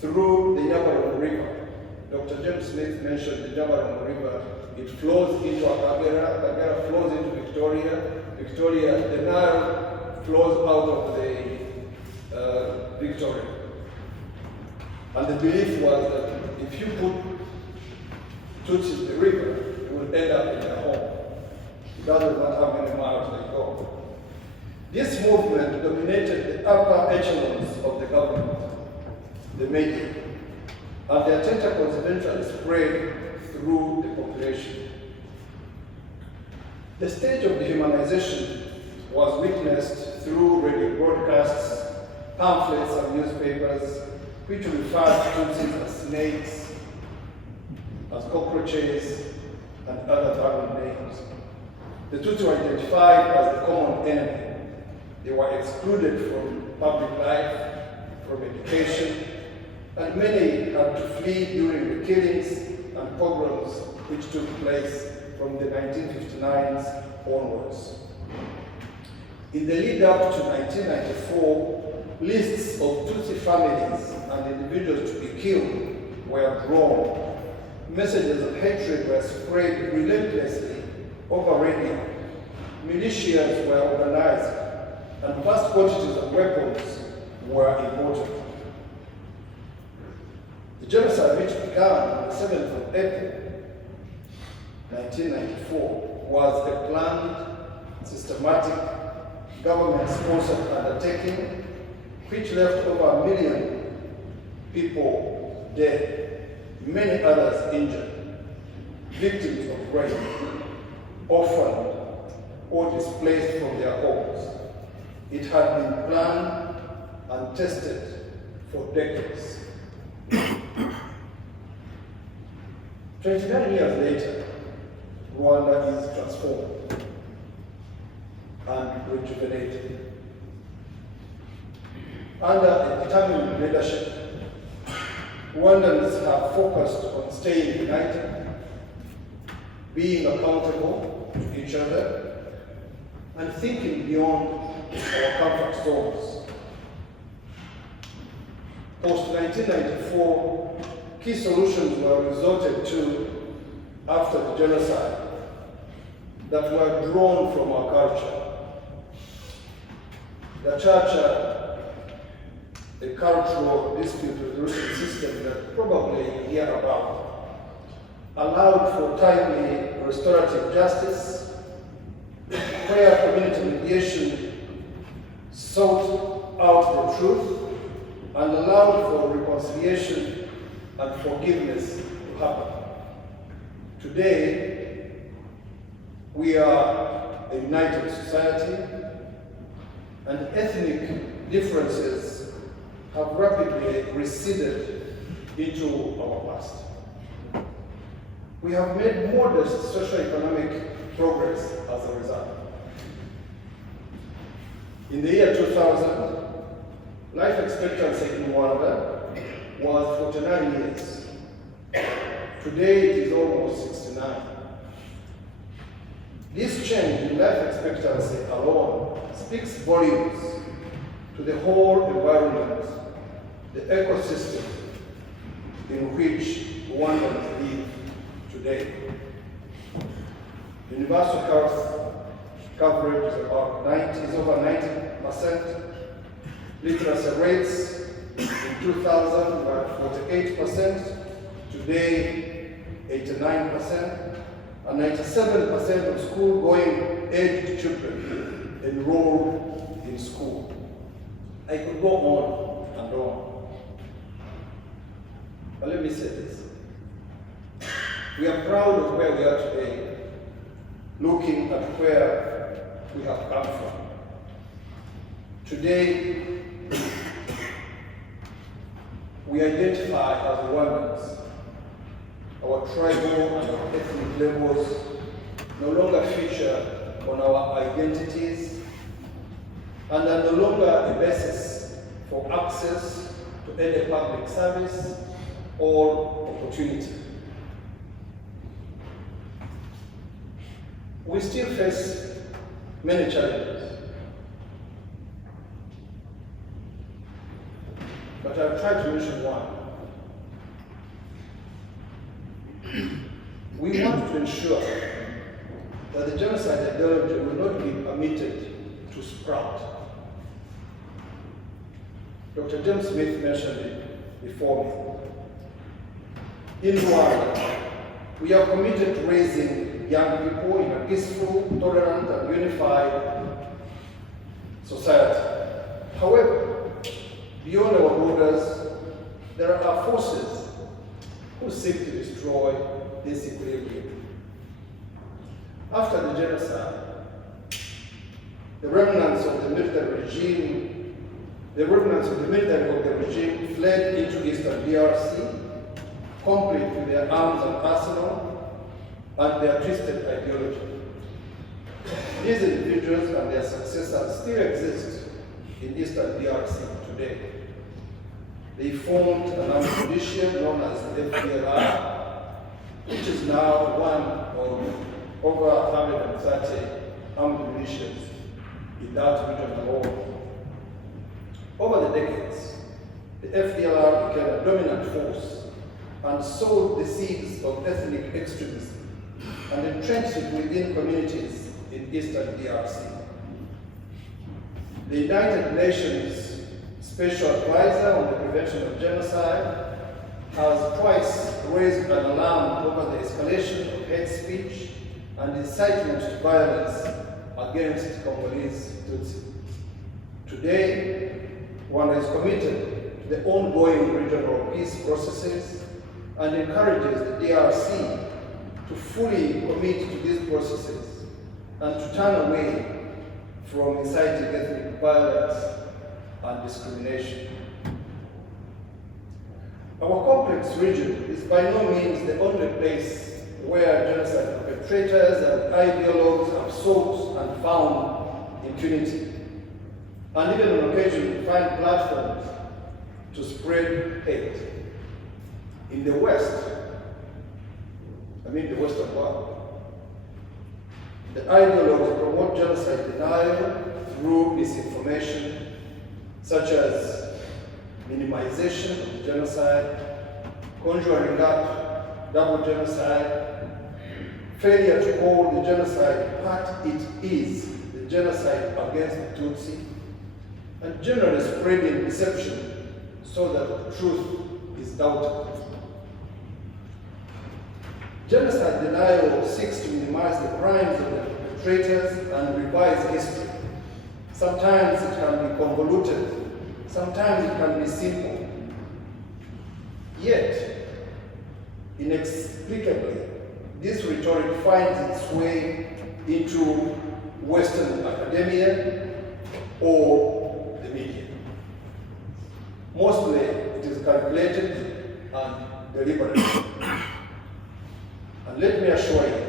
through the Nyabarongo River. Dr. James Smith mentioned the Nyabarongo River. It flows into Akagera, Akagera flows into Victoria, the Nile flows out of the Victoria. And the belief was that if you put Tutsis in the river, you will end up in their home. It doesn't matter how many miles they go. This movement dominated the upper echelons of the government, the media, and their tentacles eventually spread through the population. The stage of dehumanization was witnessed through radio broadcasts, pamphlets and newspapers, which referred to Tutsis as snakes, as cockroaches, and other violent names. The Tutsi were identified as the common enemy. They were excluded from public life, from education, and many had to flee during the killings and pogroms which took place from the 1959s onwards. In the lead up to 1994, lists of Tutsi families and individuals to be killed were drawn. Messages of hatred were spread relentlessly over radio. Militias were organized, and vast quantities of weapons were imported. The genocide, which began on the 7th of April 1994, was a planned, systematic, government-sponsored undertaking which left over 1 million people dead, many others injured, victims of rape, orphaned, or displaced from their homes. It had been planned and tested for decades. 29 years later, Rwanda is transformed and rejuvenated. Under a determined leadership, Rwandans have focused on staying united, being accountable to each other, and thinking beyond our comfort zones. Post-1994, key solutions were resorted to after the genocide that were drawn from our culture. The church, a cultural dispute resolution system that probably you hear about, allowed for timely restorative justice, where community mediation sought out the truth and allowed for reconciliation and forgiveness to happen. Today, we are a united society, and ethnic differences have rapidly receded into our past. We have made modest socio-economic progress as a result. In the year 2000, life expectancy in Rwanda was 49 years. Today it is almost 69. This change in life expectancy alone speaks volumes to the whole environment, the ecosystem in which Rwandans live today. Universal health coverage is over 90%. Literacy rates in 2000 were 48%, today 89%, and 97% of school-going aged children enrolled in school. I could go on and on. But let me say this. We are proud of where we are today, looking at where we have come from. Today, we identify as Rwandans. Our tribal and our ethnic labels no longer feature on our identities and are no longer a basis for access to any public service or opportunity. We still face many challenges, but I'll try to mention one. We want to ensure that the genocide ideology will not be permitted to sprout. Dr. James Smith mentioned it before me. In Rwanda, we are committed to raising young people in a peaceful, tolerant, and unified society. However, beyond our borders, there are forces who seek to destroy this equilibrium. After the genocide, the remnants of the military fled into eastern DRC, complete with their arms and arsenal and their twisted ideology. These individuals and their successors still exist in eastern DRC today. They formed an armed militia known as the FDLR, which is now one of over 130 armed militias in that region alone. Over the decades, the FDLR became a dominant force and sowed the seeds of ethnic extremism and entrenched it within communities in eastern DRC. The United Nations Special Advisor on the Prevention of Genocide has twice raised an alarm over the escalation of hate speech and incitement to violence against Congolese Tutsi. Today, Rwanda is committed to the ongoing regional peace processes and encourages the DRC to fully commit to these processes and to turn away from inciting ethnic violence and discrimination. Our complex region is by no means the only place where genocide perpetrators and ideologues have sought and found impunity, and even on occasion find platforms to spread hate. In the West, the Western world, the ideologues promote genocide denial through misinformation, such as minimization of the genocide, conjuring up double genocide, failure to call the genocide what it is, the genocide against the Tutsi, and generally spreading deception so that the truth is doubted. Genocide denial seeks to minimize the crimes of the perpetrators and revise history. Sometimes it can be convoluted, sometimes it can be simple. Yet, inexplicably, this rhetoric finds its way into Western academia or the media. Mostly, it is calculated and deliberate. And let me assure you,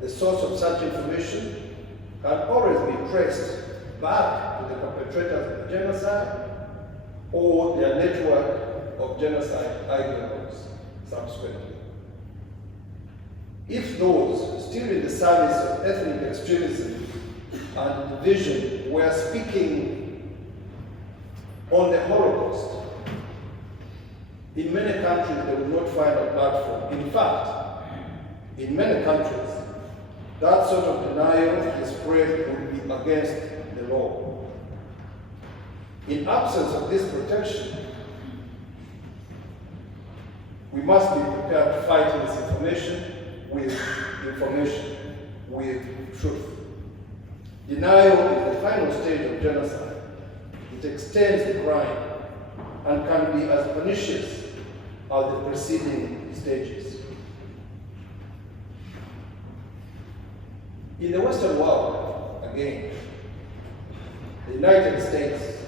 the source of such information can always be traced back to the perpetrators of the genocide or their network of genocide ideologues subsequently. If those still in the service of ethnic extremism and division were speaking on the Holocaust, in many countries they would not find a platform. In fact, in many countries, that sort of denial is spread would be against the law. In absence of this protection, we must be prepared to fight misinformation with information, with truth. Denial is the final stage of genocide. It extends the crime and can be as pernicious as the preceding stages. In the Western world, again, the United States,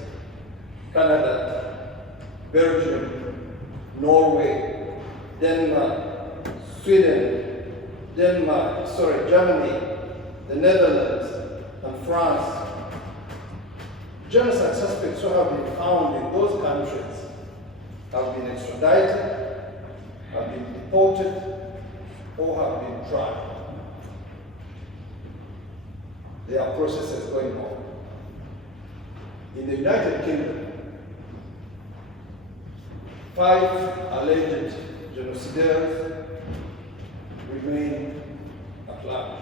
Canada, Belgium, Norway, Denmark, Sweden, Germany, the Netherlands, and France. Genocide suspects who have been found in those countries have been extradited, have been deported, or have been tried. There are processes going on. In the United Kingdom, 5 alleged genocidaires remain at large.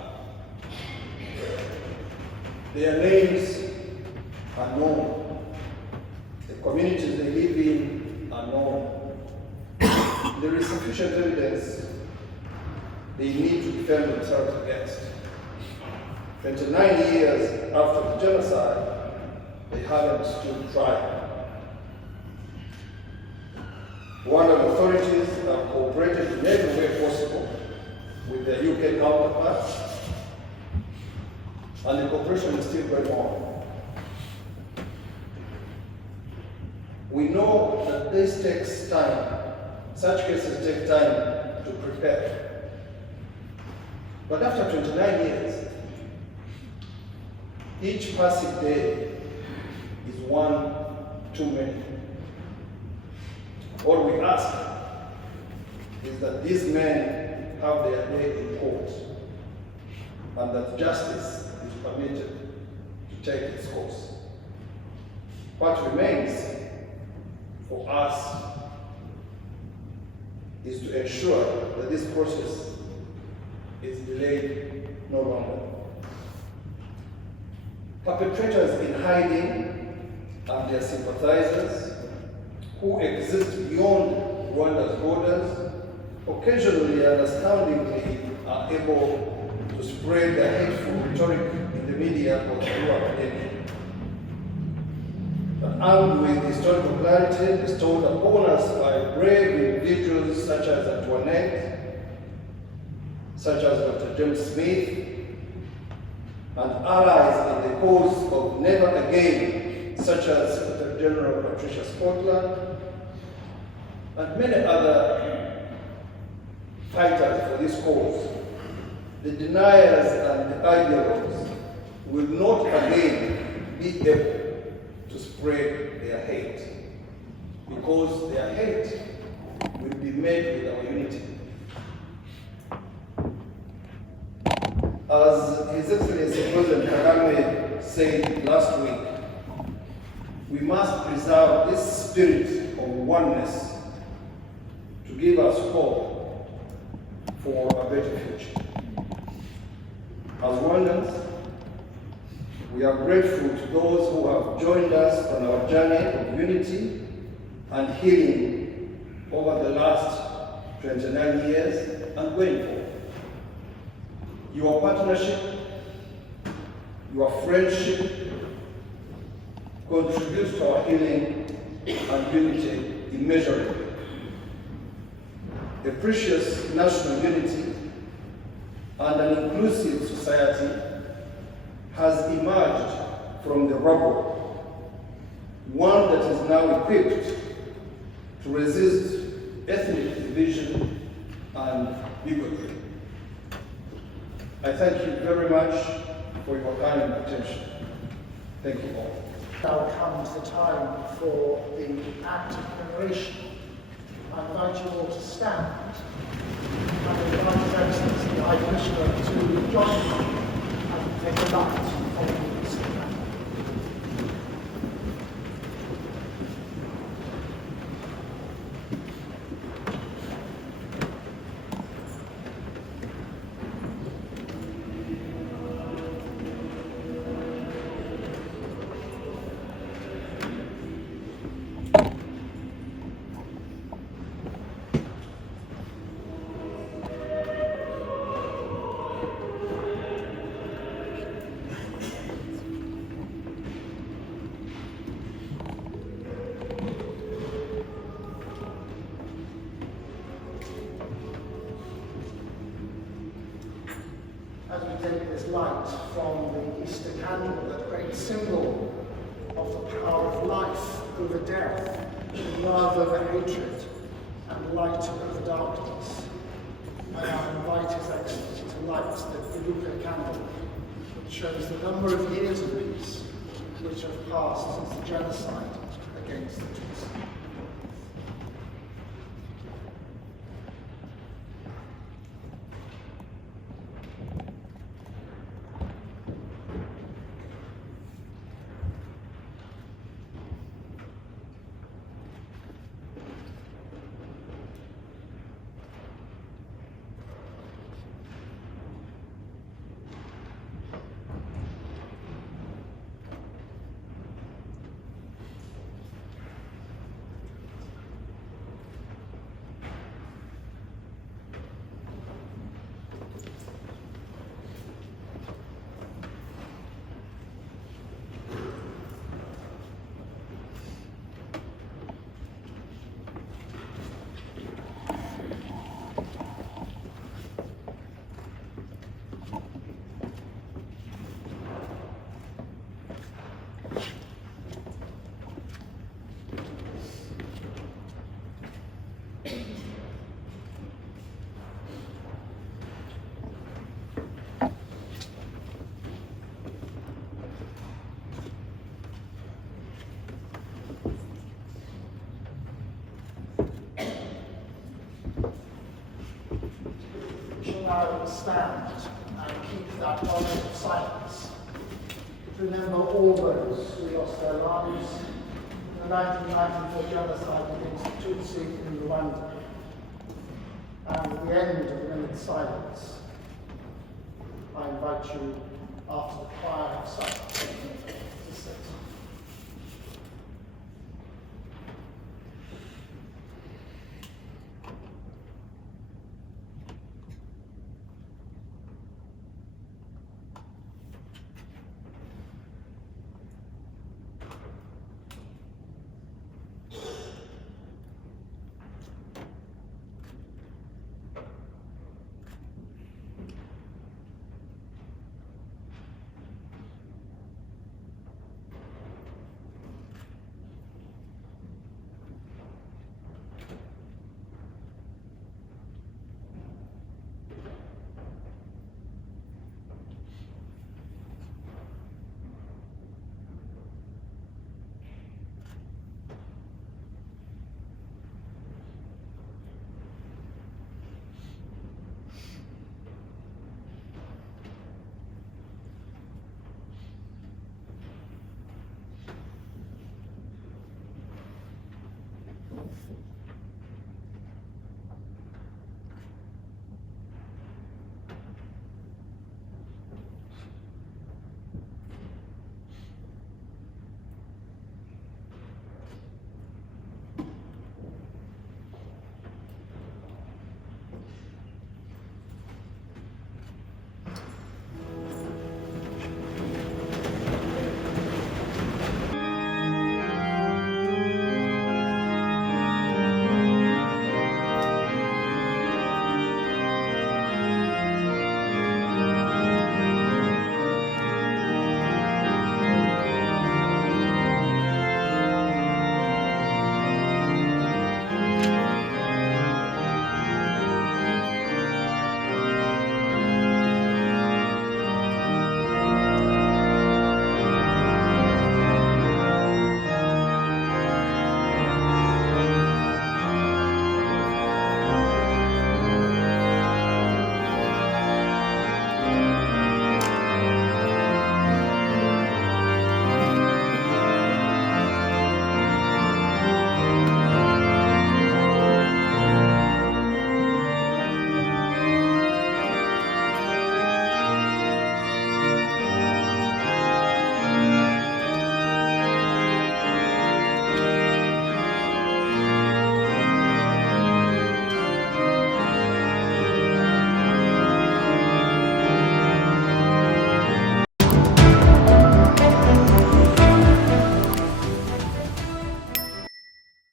Their names are known. The communities they live in are known. There is sufficient evidence they need to defend themselves against. 29 years after the genocide, they haven't stood trial. Rwandan authorities have cooperated in every way possible with their UK counterparts, and the cooperation is still going on. We know that this takes time. Such cases take time to prepare. But after 29 years, each passing day is one too many. All we ask is that these men have their day in court and that justice is permitted to take its course. What remains for us is to ensure that this process is delayed no longer. Perpetrators in hiding and their sympathizers who exist beyond Rwanda's borders occasionally and astoundingly are able to spread their hateful rhetoric in the media or through academia. But armed with historical clarity bestowed upon us by brave individuals such as Antoinette, such as Dr. James Smith, and allies in the cause of never again, such as Secretary General Patricia Scotland, and many other fighters for this cause, the deniers and the ideologues will not again be able to spread their hate, because their hate will be met with our unity. As His Excellency President Kagame said last week, we must preserve this spirit of oneness to to give us hope for a better future. As Rwandans, we are grateful to those who have joined us on our journey of unity and healing over the last 29 years and going forward. Your partnership, your friendship contributes to our healing and unity immeasurably. A precious national unity and an inclusive society has emerged from the rubble, one that is now equipped to resist ethnic division and bigotry. I thank you very much for your kind attention. Thank you all. Now comes the time for the act of commemoration. I invite you all to stand and invite His Excellency the High Commissioner to join me and take a light on the Easter candle. As we take this light from the Easter candle, that great symbol of the power of life over death, love over hatred, and light over darkness, I now invite His Excellency to light the Kwibuka candle, which shows the number of years of peace which have passed since the genocide against the Tutsi. Now stand and keep that moment of silence to remember all those who lost their lives in the 1994 genocide against the Tutsi in Rwanda. And at the end of the minute's silence, I invite you, after the choir have sung, to sit.